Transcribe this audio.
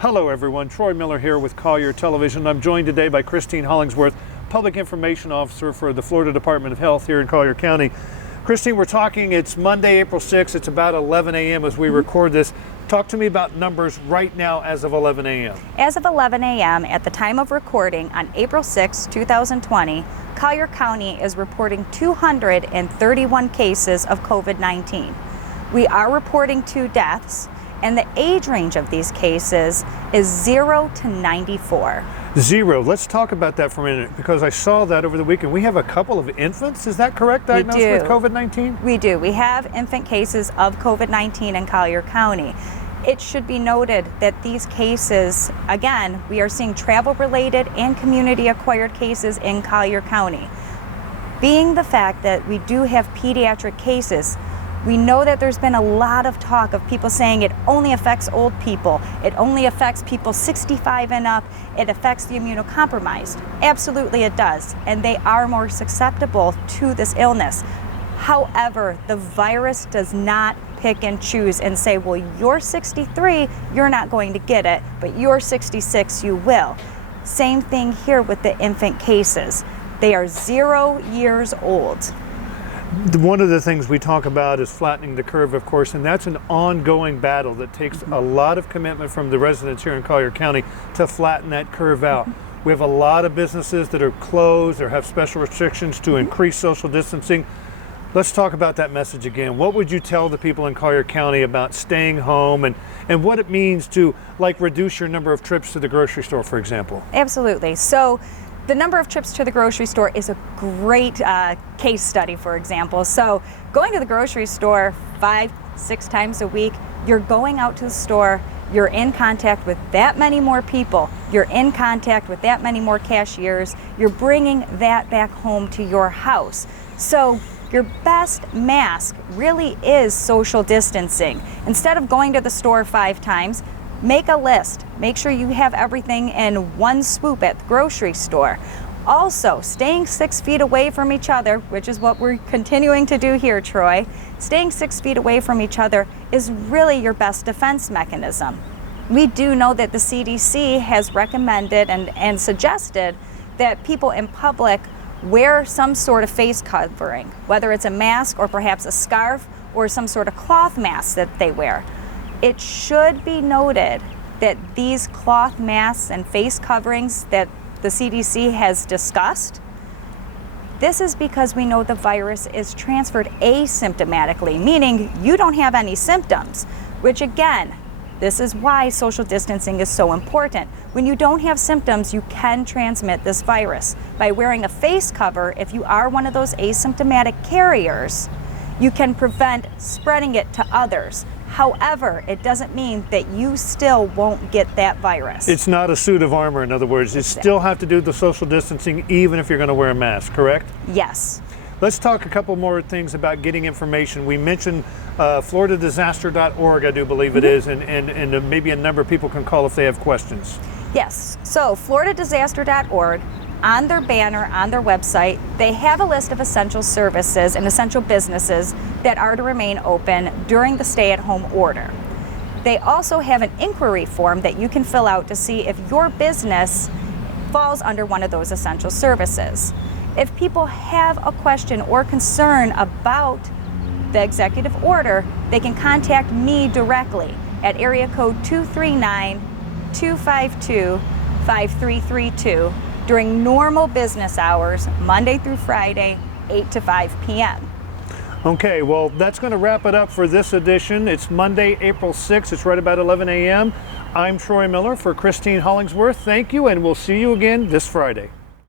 Hello everyone, Troy Miller here with Collier Television. I'm joined today by Kristine Hollingsworth, Public Information Officer for the Florida Department of Health here in Collier County. Kristine, we're talking, it's Monday, April 6th, it's about 11 a.m. as we record this. Talk to me about numbers right now as of 11 a.m. As of 11 a.m. at the time of recording on April 6, 2020, Collier County is reporting 231 cases of COVID-19. We are reporting 2 deaths, and the age range of these cases is 0 to 94. 0. Let's talk about that for a minute, because I saw that over the weekend. We have a couple of infants, is that correct, diagnosed with COVID-19? We do. We have infant cases of COVID-19 in Collier County. It should be noted that these cases, again, we are seeing travel-related and community-acquired cases in Collier County. Being the fact that we do have pediatric cases, we know that there's been a lot of talk of people saying it only affects old people, it only affects people 65 and up, it affects the immunocompromised. Absolutely it does, and they are more susceptible to this illness. However, the virus does not pick and choose and say, well, you're 63, you're not going to get it, but you're 66, you will. Same thing here with the infant cases. They are 0 years old. One of the things we talk about is flattening the curve, of course, and that's an ongoing battle that takes a lot of commitment from the residents here in Collier County to flatten that curve out. We have a lot of businesses that are closed or have special restrictions to increase social distancing. Let's talk about that message again. What would you tell the people in Collier County about staying home and what it means to, like, reduce your number of trips to the grocery store, for example? Absolutely. So the number of trips to the grocery store is a great case study, for example. So going to the grocery store 5-6 times a week, you're going out to the store, you're in contact with that many more people, you're in contact with that many more cashiers, you're bringing that back home to your house. So your best mask really is social distancing. Instead of going to the store 5 times, make a list. Make sure you have everything in one swoop at the grocery store. Also, staying 6 feet away from each other, which is what we're continuing to do here, Troy, staying 6 feet away from each other is really your best defense mechanism. We do know that the CDC has recommended and suggested that people in public wear some sort of face covering, whether it's a mask or perhaps a scarf or some sort of cloth mask that they wear. It should be noted that these cloth masks and face coverings that the CDC has discussed, this is because we know the virus is transferred asymptomatically, meaning you don't have any symptoms, which again, this is why social distancing is so important. When you don't have symptoms, you can transmit this virus. By wearing a face cover, if you are one of those asymptomatic carriers, you can prevent spreading it to others. However, it doesn't mean that you still won't get that virus. It's not a suit of armor, in other words. You still have to do the social distancing even if you're going to wear a mask, correct? Yes. Let's talk a couple more things about getting information. We mentioned floridadisaster.org, I do believe it is, and maybe a number of people can call if they have questions. Yes. So floridadisaster.org, on their banner, on their website, they have a list of essential services and essential businesses that are to remain open during the stay-at-home order. They also have an inquiry form that you can fill out to see if your business falls under one of those essential services. If people have a question or concern about the executive order, they can contact me directly at area code 239-252-5332 during normal business hours, Monday through Friday, 8 to 5 p.m. Okay, well, that's going to wrap it up for this edition. It's Monday, April 6th. It's right about 11 a.m. I'm Troy Miller for Kristine Hollingsworth. Thank you, and we'll see you again this Friday.